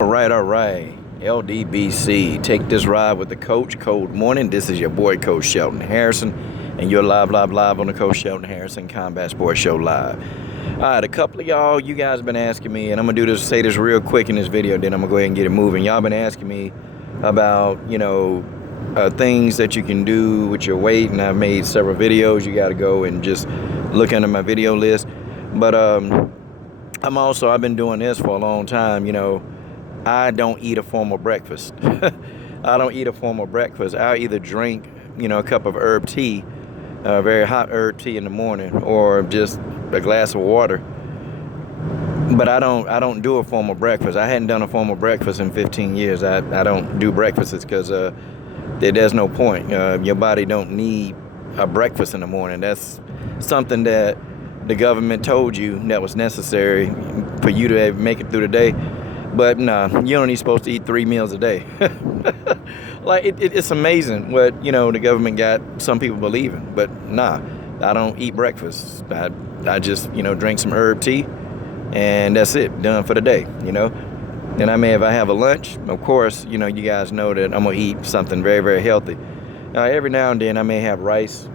All right. LDBC. Take this ride with the coach. Cold morning. This is your boy, Coach Shelton Harrison, and you're live on the Coach Shelton Harrison Combat Sports Show live. All right, a couple of y'all, you guys been asking me, and I'm gonna say this real quick in this video, then I'm gonna go ahead and get it moving. Y'all been asking me about, things that you can do with your weight, and I've made several videos. You got to go and just look under my video list. But I've been doing this for a long time. I don't eat a formal breakfast. I don't eat a formal breakfast. I'll either drink, a cup of herb tea, very hot herb tea in the morning, or just a glass of water. But I don't do a formal breakfast. I hadn't done a formal breakfast in 15 years. I don't do breakfasts because there's no point. Your body don't need a breakfast in the morning. That's something that the government told you that was necessary for you to make it through the day. But nah, you're only supposed to eat 3 meals a day. It's amazing what, the government got some people believing. But nah, I don't eat breakfast. I just, drink some herb tea, and that's it, done for the day, And if I have a lunch, of course, you guys know that I'm going to eat something very, very healthy. Every now and then I may have rice.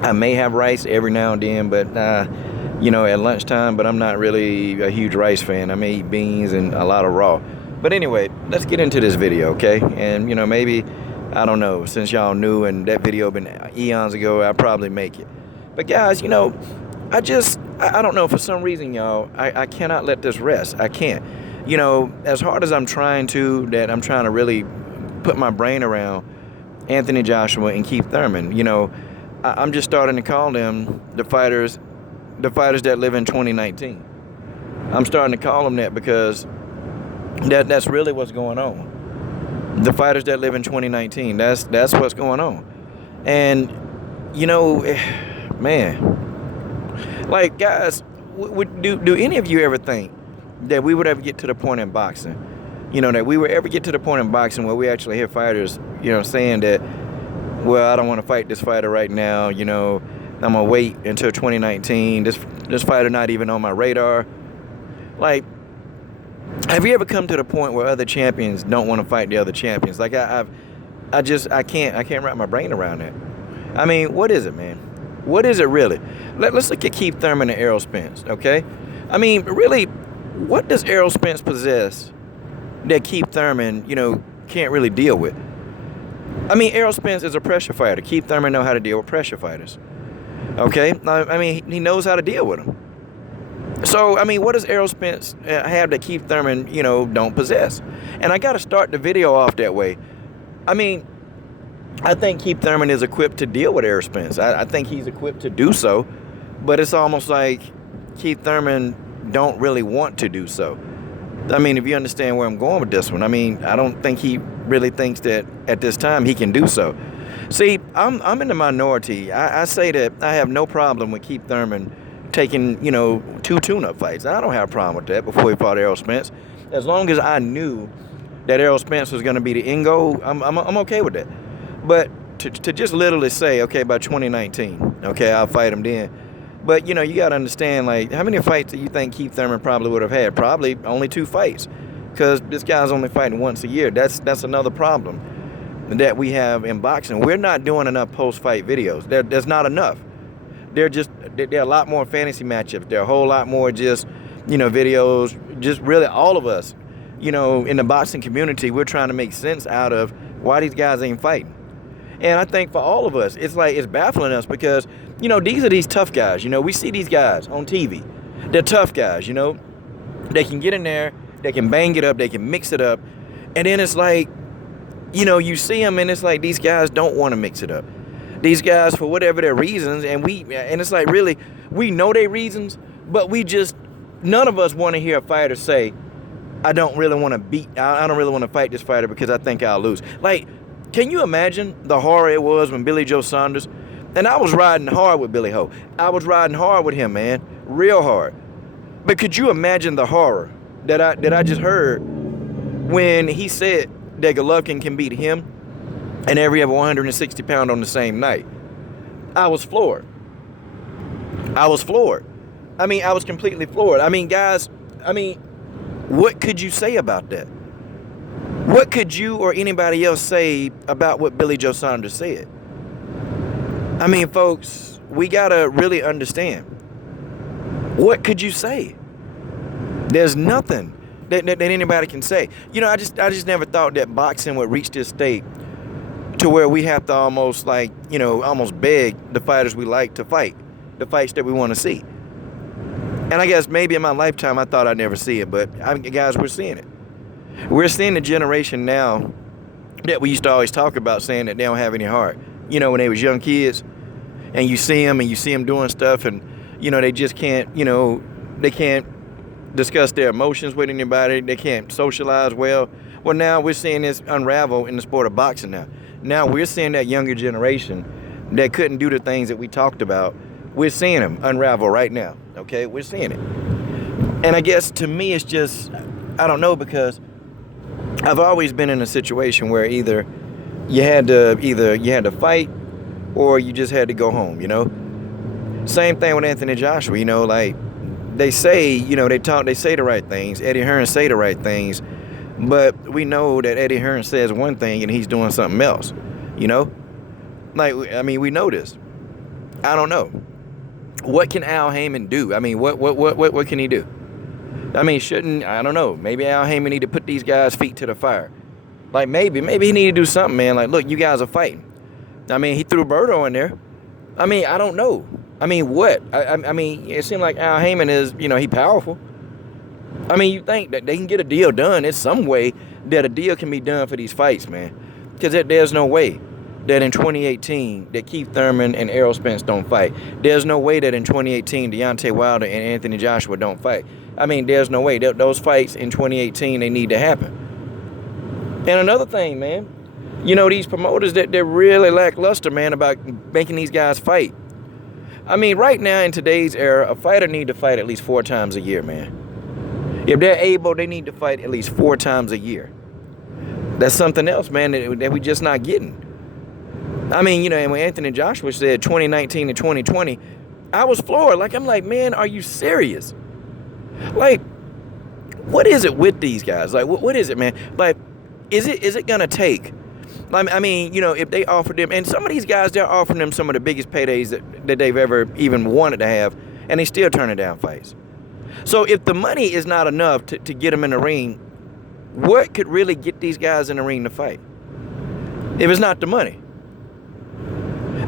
I may have rice every now and then, but at lunchtime, but I'm not really a huge rice fan. I may eat beans and a lot of raw. But anyway, let's get into this video, okay? And, maybe, I don't know, since y'all knew and that video been eons ago, I'll probably make it. But guys, I don't know, for some reason, y'all, I cannot let this rest. I can't. As hard as I'm trying to really put my brain around Anthony Joshua and Keith Thurman, I'm just starting to call them the fighters that live in 2019. I'm starting to call them that because that's really what's going on. The fighters that live in 2019, that's what's going on. And, man, like, guys, do any of you ever think that we would ever get to the point in boxing, that we would ever get to the point in boxing where we actually hear fighters, saying that, well, I don't want to fight this fighter right now, I'm going to wait until 2019. This fighter not even on my radar. Like, have you ever come to the point where other champions don't want to fight the other champions? Like, I can't wrap my brain around that. I mean, what is it, man? What is it really? Let's look at Keith Thurman and Errol Spence, okay? I mean, really, what does Errol Spence possess that Keith Thurman, can't really deal with? I mean, Errol Spence is a pressure fighter. Keith Thurman knows how to deal with pressure fighters. Okay? I mean, he knows how to deal with them. So, I mean, what does Errol Spence have that Keith Thurman, don't possess? And I got to start the video off that way. I mean, I think Keith Thurman is equipped to deal with Errol Spence. I think he's equipped to do so. But it's almost like Keith Thurman don't really want to do so. I mean, if you understand where I'm going with this one, I mean, I don't think he really thinks that at this time he can do so. See, I'm in the minority. I say that I have no problem with Keith Thurman taking, 2 tune-up fights. I don't have a problem with that before he fought Errol Spence. As long as I knew that Errol Spence was going to be the end goal, I'm okay with that. But to just literally say, okay, by 2019, okay, I'll fight him then. But, you got to understand, like, how many fights do you think Keith Thurman probably would have had? Probably only 2 fights, because this guy's only fighting once a year. That's another problem that we have in boxing. We're not doing enough post-fight videos. There's not enough. There are a lot more fantasy matchups. There are a whole lot more just, videos. Just really all of us, in the boxing community, we're trying to make sense out of why these guys ain't fighting. And I think for all of us, it's baffling us because, these are these tough guys. We see these guys on TV. They're tough guys, They can get in there, they can bang it up, they can mix it up. And then it's like, you see them and it's like these guys don't want to mix it up. These guys, for whatever their reasons, and it's like, really, we know their reasons, but none of us want to hear a fighter say, I don't really want to fight this fighter because I think I'll lose. Like, can you imagine the horror it was when Billy Joe Saunders, and I was riding hard with Billy Ho. I was riding hard with him, man, real hard. But could you imagine the horror that I just heard when he said that Golovkin can beat him and every other 160 pound on the same night? I was floored. I mean, I was completely floored. I mean, guys, what could you say about that? What could you or anybody else say about what Billy Joe Saunders said? I mean, folks, we gotta really understand. What could you say? There's nothing that anybody can say. You know, I just never thought that boxing would reach this state to where we have to almost like, you know, almost beg the fighters we like to fight, the fights that we want to see. And I guess maybe in my lifetime I thought I'd never see it, but guys, we're seeing it. We're seeing the generation now that we used to always talk about, saying that they don't have any heart. You know, when they was young kids, and you see them doing stuff, and you know they just can't, you know, they can't discuss their emotions with anybody. They can't socialize well. Well, now we're seeing this unravel in the sport of boxing. Now we're seeing that younger generation that couldn't do the things that we talked about. We're seeing them unravel right now. Okay, we're seeing it. And I guess to me, it's just, I don't know, because I've always been in a situation where either you had to fight or you just had to go home, you know? Same thing with Anthony Joshua, you know, like they say, you know, they say the right things. Eddie Hearn say the right things, but we know that Eddie Hearn says one thing and he's doing something else, you know? Like, I mean, we know this. I don't know. What can Al Heyman do? I mean, what can he do? I mean, I don't know. Maybe Al Heyman need to put these guys' feet to the fire. Like, maybe he need to do something, man. Like, look, you guys are fighting. I mean, he threw Berto in there. I mean, I don't know. I mean, what? I mean, it seems like Al Heyman is, you know, he powerful. I mean, you think that they can get a deal done. There's some way that a deal can be done for these fights, man. Because there's no way that in 2018 that Keith Thurman and Errol Spence don't fight. There's no way that in 2018 Deontay Wilder and Anthony Joshua don't fight. I mean, there's no way. Those fights in 2018, they need to happen. And another thing, man, you know, these promoters, they're really lackluster, man, about making these guys fight. I mean, right now in today's era, a fighter need to fight at least 4 times a year, man. If they're able, they need to fight at least 4 times a year. That's something else, man, that we just not getting. I mean, you know, and when Anthony Joshua said 2019 and 2020, I was floored. Like, I'm like, man, are you serious? Like, what is it with these guys? Like, what is it, man? Like, is it gonna take? I mean, you know, if they offered them, and some of these guys, they're offering them some of the biggest paydays that they've ever even wanted to have, and they still turning down fights. So if the money is not enough to get them in the ring, what could really get these guys in the ring to fight? If it's not the money.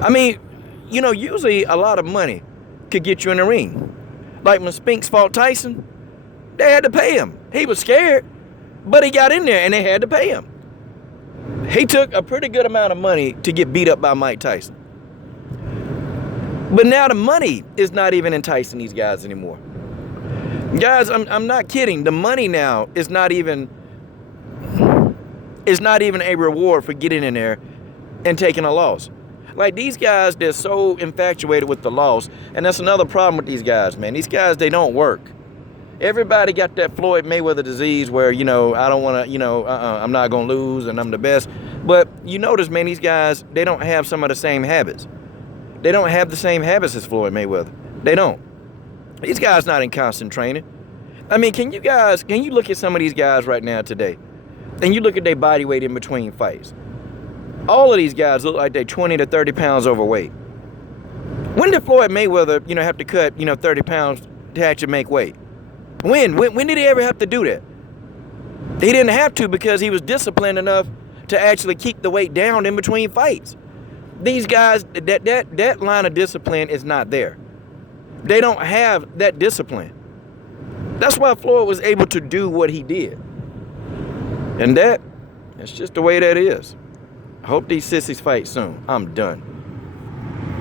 I mean, you know, usually a lot of money could get you in the ring. Like when Spinks fought Tyson, they had to pay him. He was scared, but he got in there and they had to pay him. He took a pretty good amount of money to get beat up by Mike Tyson. But now the money is not even enticing these guys anymore. Guys, I'm not kidding. The money now is not even a reward for getting in there and taking a loss. Like, these guys, they're so infatuated with the loss, and that's another problem with these guys, man. These guys, they don't work. Everybody got that Floyd Mayweather disease where, you know, I don't want to, you know, I'm not going to lose and I'm the best. But you notice, man, these guys, they don't have some of the same habits. They don't have the same habits as Floyd Mayweather. They don't. These guys not in constant training. I mean, can you look at some of these guys right now today, and you look at their body weight in between fights? All of these guys look like they're 20 to 30 pounds overweight. When did Floyd Mayweather, you know, have to cut, you know, 30 pounds to actually make weight? When did he ever have to do that? He didn't have to, because he was disciplined enough to actually keep the weight down in between fights. These guys, that line of discipline is not there. They don't have that discipline. That's why Floyd was able to do what he did. And that's just the way that is. I hope these sissies fight soon. I'm done.